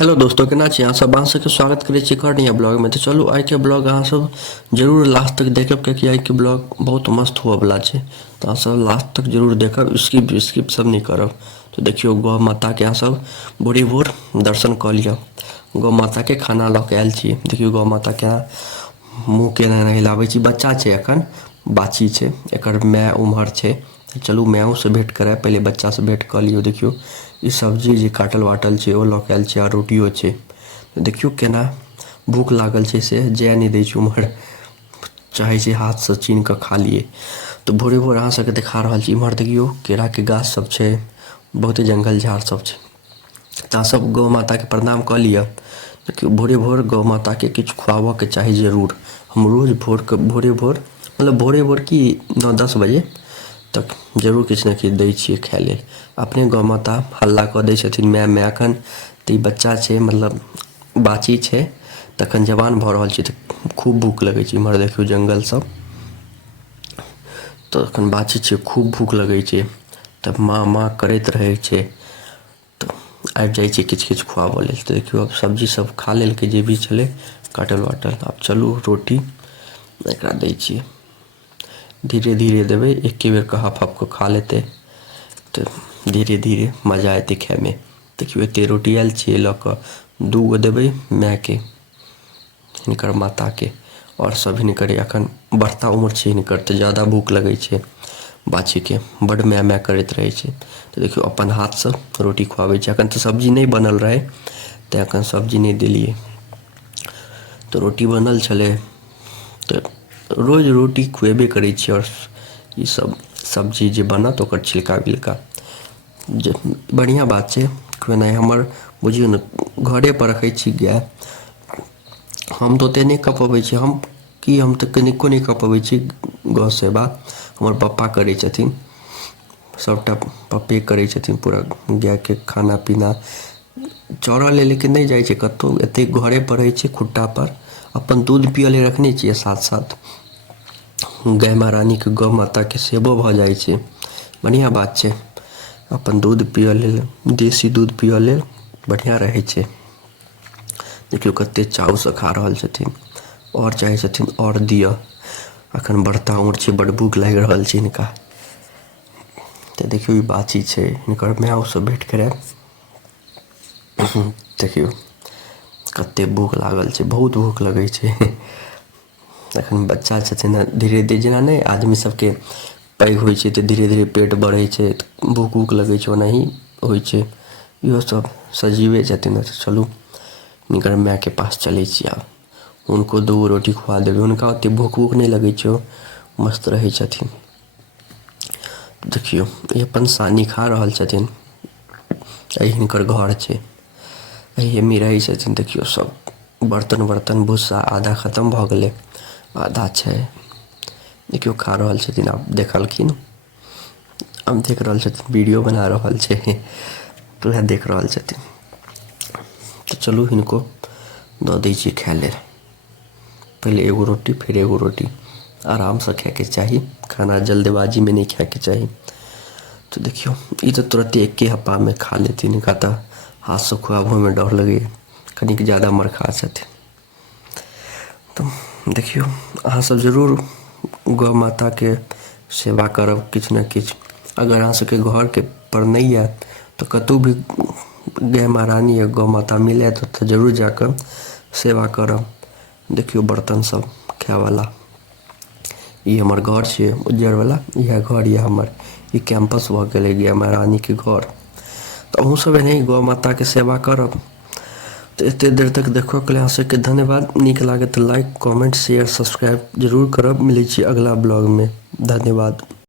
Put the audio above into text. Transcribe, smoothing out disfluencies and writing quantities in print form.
Hello दोस्तों, केना छी अहाँ सब? अहाँ सबके स्वागत करै छी एक नया ब्लॉग में। तो चलू आइ के ब्लॉग अहाँ सब जरूर लास्ट तक देखब, कियाकि आइ के ब्लॉग बहुत मस्त हुआ वाला छै। तो अहाँ सब लास्ट तक जरूर देखब, स्किप सब नहीं करब। तो देखियो गौ माता के अहाँ सब भोरे भोर दर्शन कऽ लिअ। गौ माता के खाना लऽ के आयल छी। देखियो गौ माता के मुँह के हिलाबै छी। बच्चा छै एखन, बाछी छै, एकर माय उम्हर छै। चलू मायो से भेंट कराय, पहले बच्चा से भेंट कऽ लियो। देखियो ई सब्जी जे काटल वाटल छै ओ लऽ के आयल छै, आ रोटियो छै। देखियो केना भूख लागल छै, से जाय नहीं दै छै उम्हर, चाहे छै हाथ से छीन के खा लिए। तो भोरे भोर अहाँ सबके देखा रहल छी। इम्हर देखियो केरा के गाछ सब छै, बहुते जंगल झाड़ सब छै। तो अहाँ सब गौ माता के प्रणाम कऽ लिअ। देखियो भोरे भोर गौ माता के किछु खुआबऽ के चाही जरूर। हम रोज भोरे भोर मतलब भोरे भोर की 9-10 बजे तक जरूर किछु ने किछु दै छियै खाय लेल। अपने गौ माता हल्ला कऽ दै छथिन माय एखन। तऽ ई बच्चा छै, मतलब बाछी छै, तखन जवान भऽ रहल छै, तऽ खूब भूख लगै छै। इम्हर देखियो जंगल सब, तऽ एखन बाछी छै, खूब भूख लगै छै, तऽ माँ करैत रहै छै। तऽ आबि जाइ छै किछु किछु खुआबऽ लेल। तऽ देखियो अब सब्जी सब खा लेलकै जे भी छलै काटल वाटल। आब चलू रोटी एकरा दै छियै, धीरे धीरे देबै, एके बेर हफ के खा लेतै, तऽ धीरे धीरे मजा एतै खायमे। देखियो एते रोटी आयल छै लऽ कऽ, 2 गो देबै मायके, हिनकर माताके, और सब हिनकर एखन बड़का उम्र छै हिनकर, तऽ ज़्यादा भूख लगै छै बाछीके, बड्ड माय करैत रहै छै। तऽ देखियो अपन हाथसँ रोटी खुआबै छै। एखन तऽ सब्जी नहीं बनल रहै, तऽ एखन सब्जी नहीं देलियै, तऽ रोटी बनल छलै। तऽ रोज रोटी खुएबे करै छियै, और ई सब सब्जी जे बनत ओकर छिलका विलका जे बढ़िया बात छै खुएनाइ। हमर बुझियो ने घरे पर रखै छी गाय। हम तऽ ओते नहीं कऽ पबै छी, हम तऽ कनिको नहीं कऽ पबै छी गौ सेवा। हमर पप्पा करै छथिन, सबटा पप्पे करै छथिन, पूरा गायके खाना पीना। चरऽ लेल लेकिन नहीं जाइ छै कतौ, एते घरे पर रहै छै खुट्टा पर। अपन दूध पियै लेल रखने छियै साथ साथ। गाय महारानी के गौ माता के सेबो भऽ जाइ छै, बढ़िया बात छै। अपन दूध पियै लेल, देसी दूध पियै लेल बढ़िया रहै छै। देखियो कते चाव से खा रहल छथिन, और चाहे छथिन और दिअ। अखन बढ़ता उम्र छै, बड़ भूख लागि रहल छै हिनका। तऽ देखियो ई बाछी छै, हिनकर माय से भेंट करायब। देखियो कते भूख लागल छै, बहुत भूख लगै छै। एखन बच्चा छथिन, धीरे धीरे जेना नहीं आदमी सबके पैघ होइ छै तऽ धीरे धीरे पेट बढ़ै छै, भूख उख लगै छै, ओनाही होइ छै। इहो सब सजीवे छथिन। चलू हिनकर माय के पास चलै छी, आब हुनको 2 गो रोटी खुआ देबै। हुनका ओते भूख नहीं लगै छै, मस्त रहै छथिन। देखियो ई अपन सानी खा रहल छथिन, एहि हिनकर घर छै, एहिमे रहै छथिन। देखियो सब बर्तन भुस्सा आधा खत्म भऽ गेलै, आधा छै। देखियो खा रहल छथिन, आब देखलखिन, अब देख रहल छथिन, वीडियो बना रहल छै, तऽ वएह देख रहल छथिन। तऽ चलू हिनको दऽ दै छियै खाय लेल। पहले एगो रोटी, फिर एगो रोटी, आराम से खायके चाही, खाना जल्दबाजी में नहीं खायके चाही। तो देखियो ई तऽ तुरंते एके हप्पा में खा लेथिन। हिनका तऽ हाथ से खुआबहो में डर लगैए, कनिक ज़्यादा मरखा छथिन। तो देखियो अहाँ सब जरूर गौ माता के सेवा करब किछु ने किछु। अगर अहाँ सबके घर के पर नहीं है तो कतौ भी गाय महारानी या गौ माता मिले तो जरूर जाकर सेवा करब। देखियो बर्तन सब खाय वाला, ई हमर घर छै उज्जर वाला, यह घर ये हमर। ई कैंपस भऽ गेलै गाय महारानी के घर। तऽ अहूँ सब एनाही गौ माता के सेवा करब। तो एते देर तक देखो के लिए अहाँ सबके धन्यवाद। नीक लागे तो लाइक, कमेंट, शेयर, सब्सक्राइब जरूर करब। मिलै छी अगला ब्लॉग में। धन्यवाद।